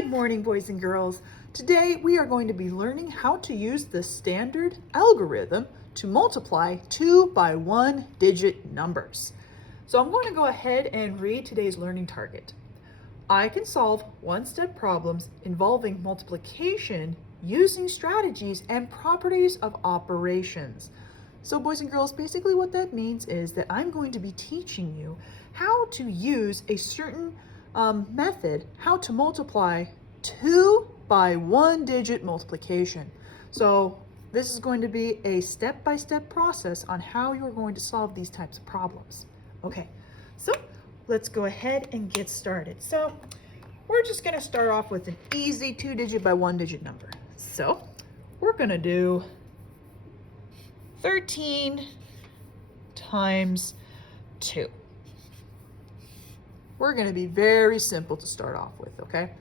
Good morning, boys and girls. Today we are going to be learning how to use the standard algorithm to multiply 2 by 1 digit numbers. So I'm going to go ahead and read today's learning target. I can solve one-step problems involving multiplication using strategies and properties of operations. So boys and girls, basically what that means is that I'm going to be teaching you how to use a certain method, how to multiply 2 by 1 digit multiplication. So this is going to be a step-by-step process on how you're going to solve these types of problems. Okay, so let's go ahead and get started. So we're just going to start off with an easy 2 digit by 1 digit number. So we're going to do 13 times 2. We're going to be very simple to start off with, okay?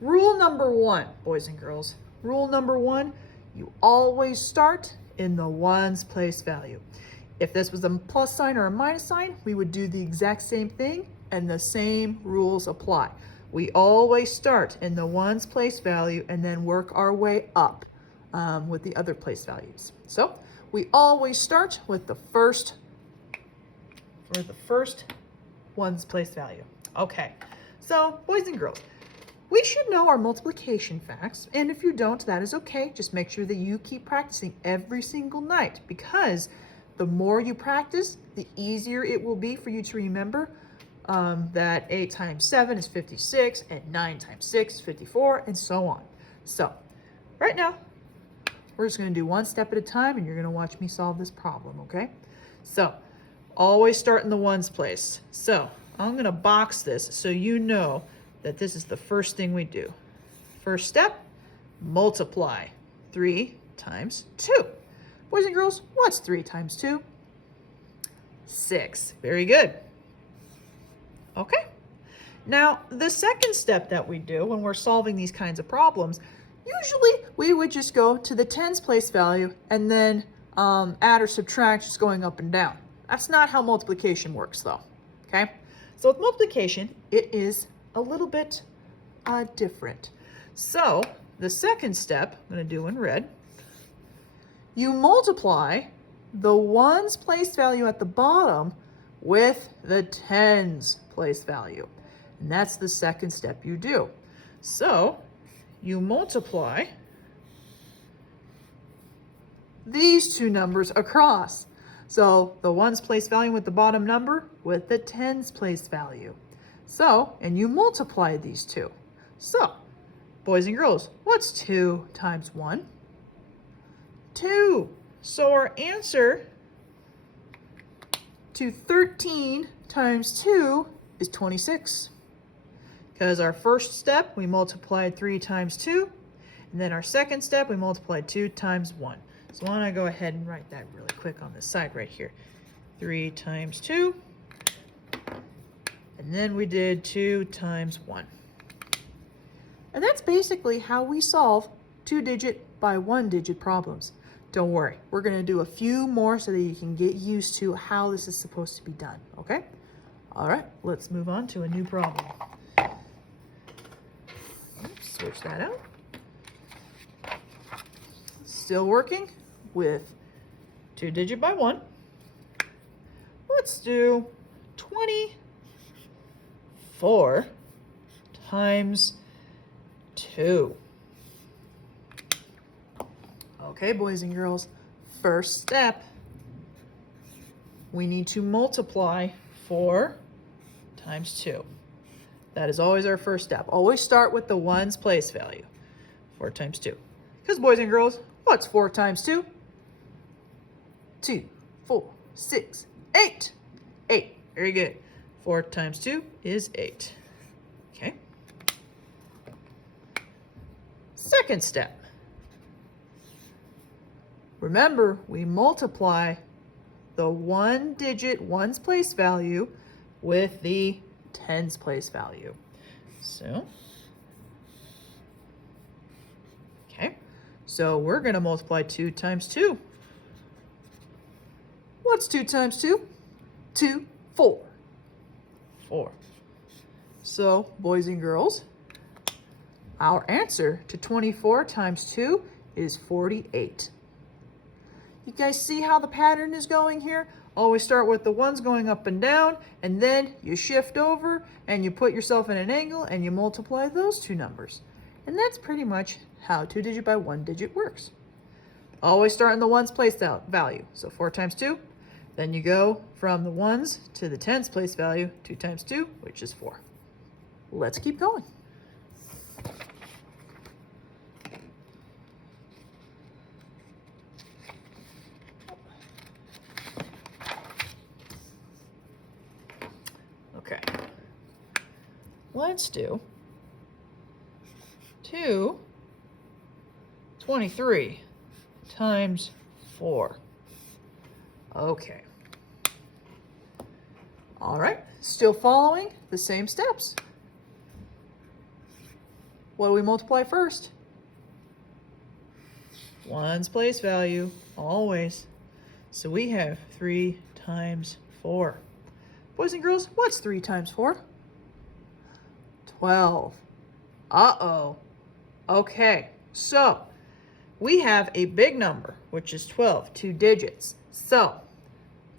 Rule number 1, boys and girls. Rule number 1, you always start in the ones place value. If this was a plus sign or a minus sign, we would do the exact same thing and the same rules apply. We always start in the ones place value and then work our way up with the other place values. So we always start with the first ones place value. Okay, so boys and girls, we should know our multiplication facts, and if you don't, that is okay. Just make sure that you keep practicing every single night, because the more you practice, the easier it will be for you to remember that 8 times 7 is 56, and 9 times 6 is 54, and so on. So right now, we're just going to do one step at a time, and you're going to watch me solve this problem, okay? So always start in the ones place. So I'm going to box this so you know that this is the first thing we do. First step, multiply 3 times 2. Boys and girls, what's 3 times 2? 6. Very good. Okay. Now, the second step that we do when we're solving these kinds of problems, usually we would just go to the tens place value and then add or subtract, just going up and down. That's not how multiplication works, though. Okay? So with multiplication, it is a little bit different. So the second step, I'm going to do in red, you multiply the ones place value at the bottom with the tens place value. And that's the second step you do. So you multiply these two numbers across. So the ones place value with the bottom number with the tens place value. So, and you multiply these two. So, boys and girls, what's 2 times 1? 2. So our answer to 13 times 2 is 26. Because our first step, we multiplied 3 times 2. And then our second step, we multiplied 2 times 1. So why don't I go ahead and write that really quick on this side right here. 3 times 2. And then we did 2 times 1. And that's basically how we solve 2 digit by 1 digit problems. Don't worry, we're going to do a few more so that you can get used to how this is supposed to be done, okay? All right, let's move on to a new problem. Oops, switch that out. Still working with 2 digit by 1. Let's do 24 times 2. Okay, boys and girls, first step, we need to multiply 4 times 2. That is always our first step. Always start with the ones place value. 4 times 2. Because boys and girls, what's 4 times 2? 2, 4, 6, 8. 8. Very good. 4 times 2 is 8. Okay. Second step. Remember, we multiply the 1 digit ones place value with the tens place value. So, okay. So we're going to multiply 2 times 2. What's 2 times 2? 2, 4. 4. So, boys and girls, Our answer to 24 times 2 is 48. You guys see how the pattern is going here? Always start with the ones going up and down, and then you shift over and you put yourself in an angle and you multiply those two numbers. And that's pretty much how 2 digit by 1 digit works. Always start in the ones place value. So 4 times 2. Then you go from the ones to the tens place value, 2 times 2, which is 4. Let's keep going. Okay. Let's do 223 times 4. Okay. All right, still following the same steps. What do we multiply first? Ones place value, always. So we have 3 times 4. Boys and girls, what's 3 times 4? 12. Uh-oh. Okay, so we have a big number, which is 12, 2 digits. So,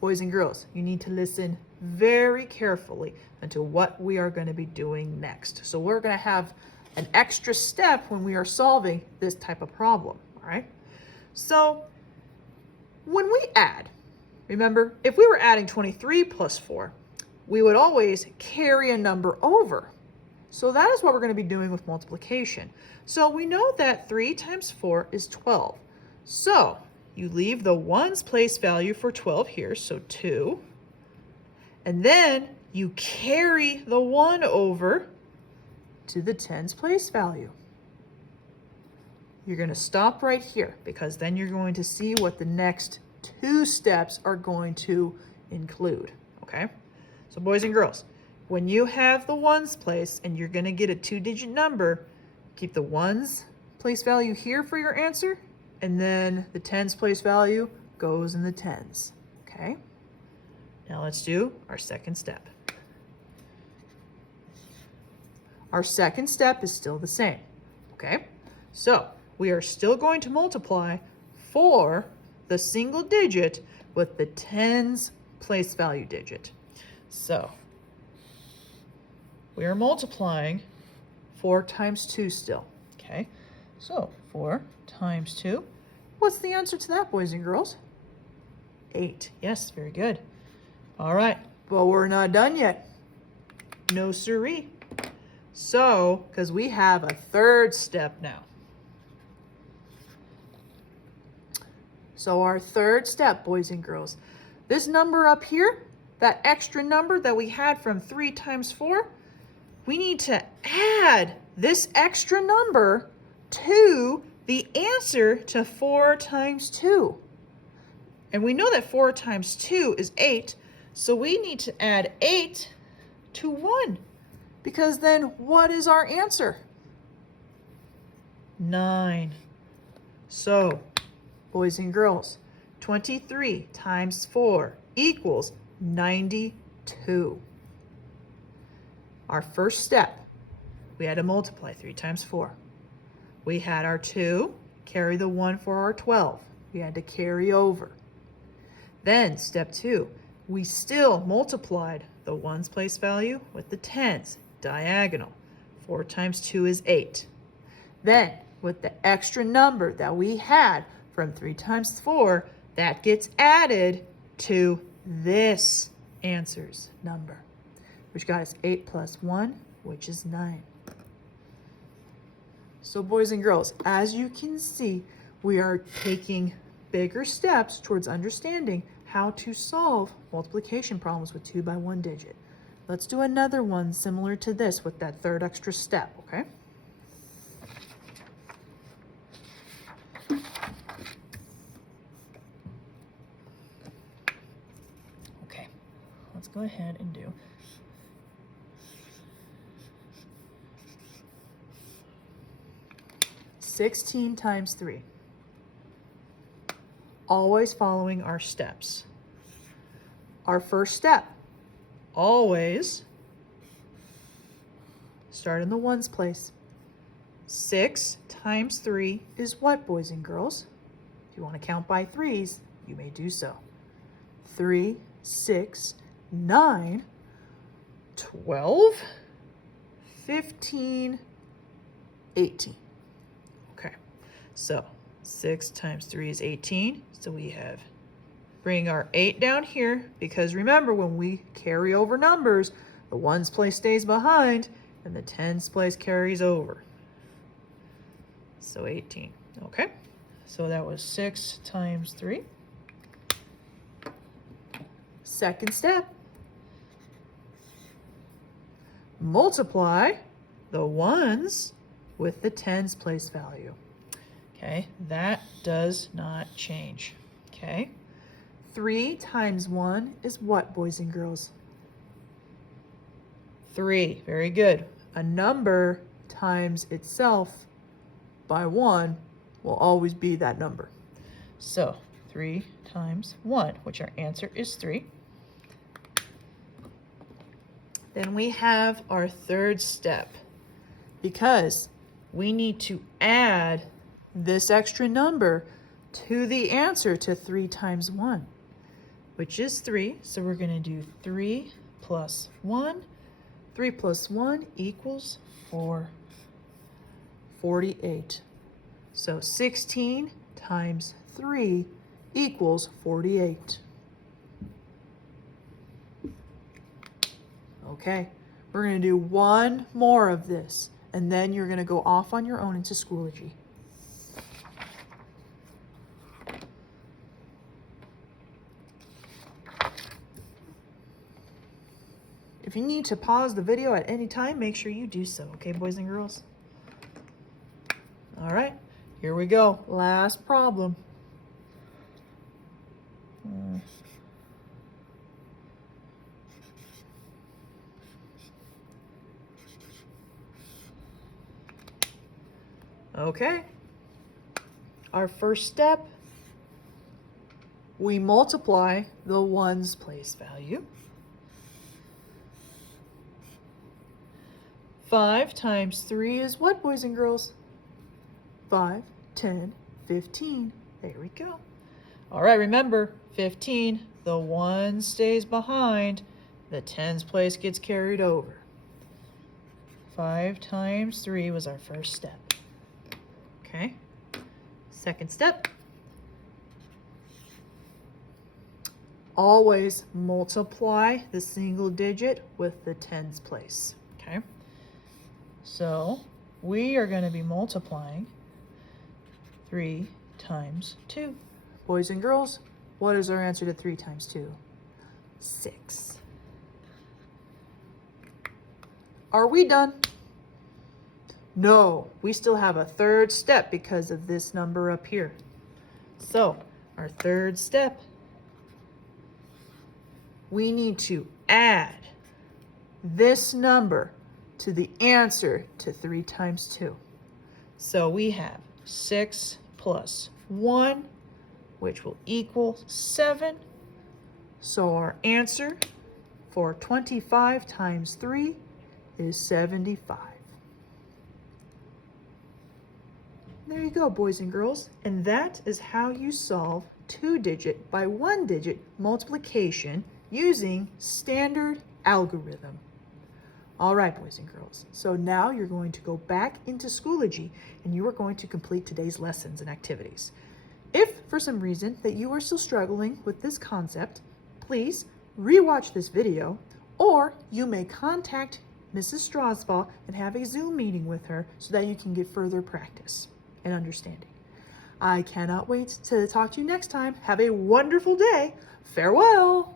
boys and girls, you need to listen very carefully into what we are going to be doing next. So we're going to have an extra step when we are solving this type of problem, all right? So when we add, remember, if we were adding 23 plus 4, we would always carry a number over. So that is what we're going to be doing with multiplication. So we know that 3 times 4 is 12. So you leave the ones place value for 12 here, so 2. And then you carry the 1 over to the tens place value. You're going to stop right here because then you're going to see what the next 2 steps are going to include, okay? So boys and girls, when you have the ones place and you're going to get a 2-digit number, keep the ones place value here for your answer, and then the tens place value goes in the tens, okay? Now let's do our second step. Our second step is still the same, okay? So we are still going to multiply for the single digit with the tens place value digit. So we are multiplying 4 times 2 still, okay? So 4 times 2. What's the answer to that, boys and girls? 8. Yes, very good. All right, but we're not done yet. No siree. So, because we have a third step now. So our third step, boys and girls, this number up here, that extra number that we had from 3 times 4, we need to add this extra number to the answer to 4 times 2. And we know that 4 times 2 is 8, so we need to add 8 to 1. Because then what is our answer? 9. So, boys and girls, 23 times 4 equals 92. Our first step, we had to multiply 3 times 4. We had our 2, carry the 1 for our 12. We had to carry over. Then, step 2, we still multiplied the ones place value with the tens, diagonal. 4 times 2 is 8. Then, with the extra number that we had from 3 times 4, that gets added to this answer's number, which got us 8 plus 1, which is 9. So boys and girls, as you can see, we are taking bigger steps towards understanding how to solve multiplication problems with 2 by 1 digit. Let's do another one similar to this with that third extra step, okay? Okay, let's go ahead and do 16 times 3. Always following our steps. Our first step, always start in the ones place. 6 times 3 is what, boys and girls? If you want to count by threes, you may do so. 3, 6, 9, 12, 15, 18. Okay, so 6 times 3 is 18. So we have, bring our 8 down here, because remember, when we carry over numbers, the ones place stays behind and the tens place carries over. So 18. Okay, so that was 6 times 3. Second step. Multiply the ones with the tens place value. Okay, that does not change. Okay, 3 times 1 is what, boys and girls? 3. Very good. A number times itself by 1 will always be that number. So 3 times 1, which our answer is 3. Then we have our third step, because we need to add this extra number to the answer to 3 times 1, which is 3. So we're going to do 3 plus 1. 3 plus 1 equals 4. 48. So 16 times 3 equals 48. Okay, we're going to do one more of this, and then you're going to go off on your own into Schoology. If you need to pause the video at any time, make sure you do so, okay, boys and girls? All right, here we go. Last problem. Okay, our first step, we multiply the ones place value. 5 times 3 is what, boys and girls? 5, 10, 15. There we go. All right, remember, 15, the 1 stays behind, the tens place gets carried over. 5 times 3 was our first step. Okay, second step. Always multiply the single digit with the tens place, okay? So we are going to be multiplying 3 times 2. Boys and girls, what is our answer to 3 times 2? 6. Are we done? No, we still have a third step because of this number up here. So our third step, we need to add this number to the answer to 3 times 2. So we have 6 plus 1, which will equal 7. So our answer for 25 times 3 is 75. There you go, boys and girls. And that is how you solve 2-digit by 1-digit multiplication using standard algorithm. All right, boys and girls. So now you're going to go back into Schoology and you are going to complete today's lessons and activities. If for some reason that you are still struggling with this concept, please rewatch this video, or you may contact Mrs. Strasbaugh and have a Zoom meeting with her so that you can get further practice and understanding. I cannot wait to talk to you next time. Have a wonderful day. Farewell.